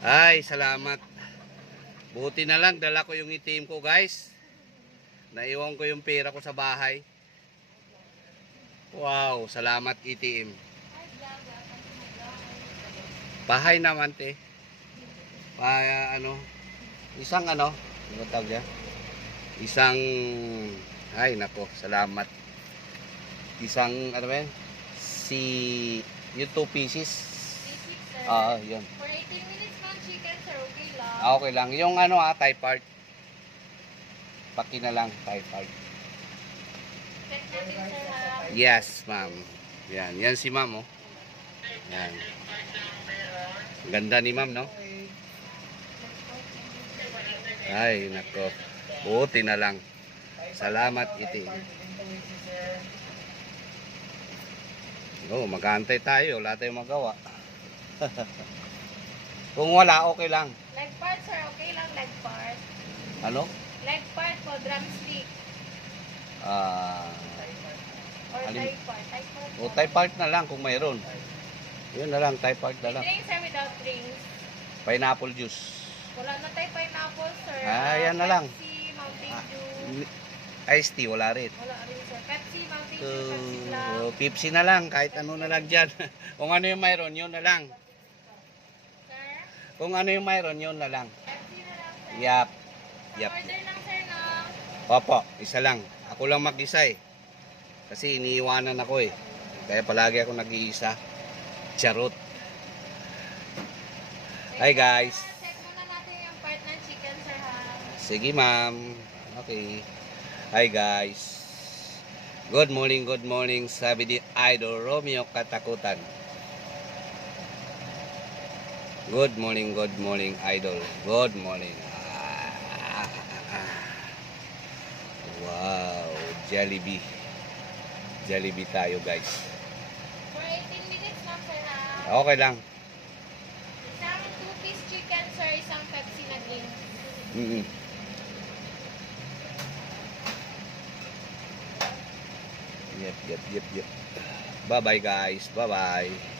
Ay, salamat. Buti na lang, dala ko yung itim ko, guys. Naiwan ko yung pera ko sa bahay. Wow, salamat itim. Bahay naman, te. Pa, ano, isang ano, ano tawag yan? Isang, ay nako, salamat. Isang, ano ba yan? Si, yung two pieces. Ah, yun. For 18 minutes Ah, okay lang. Yung ano ah, Thai part. Paki na lang, Thai part. Ha? Yes, ma'am. Yan, yan si ma'am, oh. Yan. Ganda ni ma'am, no? Ay, nako. Buti na lang. Salamat, iti. Oh, mag-aantay tayo. Wala tayong magawa. Kung wala, okay lang. Leg part, sir, okay lang, leg part. Ano? Leg part po, drumstick. Ah... Or Alin? thigh part. Thigh part o po. Thai part na lang kung mayroon. Yun na lang, Thai part na lang. drinks, sir, without drinks. Pineapple juice. Wala na tayo pineapple, sir. Ah, yan na lang. Pepsi, Mountain Ah. Iced tea, wala rin. Wala rin, sir. Pepsi, Mountain So, Dew, Pepsi Club. oh, Pepsi na lang, kahit ano na lang dyan. kung ano yung mayroon, yun na lang. Kung ano yung mayroon, yun na lang. Pepsi na lang, sir. Yap. Yap. order lang, sir, no? Opo, isa lang. Ako lang mag-isa eh. Kasi iniiwanan ako eh. Kaya palagi ako nag-iisa. Charot. Hi, guys. Check muna natin yung part ng chicken, sir, ha? Sige ma'am. Okay. Hi guys. Good morning, good morning. Sabi ni Idol Romeo Katakutan. Good morning, good morning, Idol. Good morning. Ah, Wow, Jollibee. Jollibee tayo guys. For 18 minutes lang, sir, ha? Okay lang. Isang two-piece chicken, sir, isang Pepsi na drink. Mm Yep, yep, yep, yep. Bye-bye guys. Bye-bye.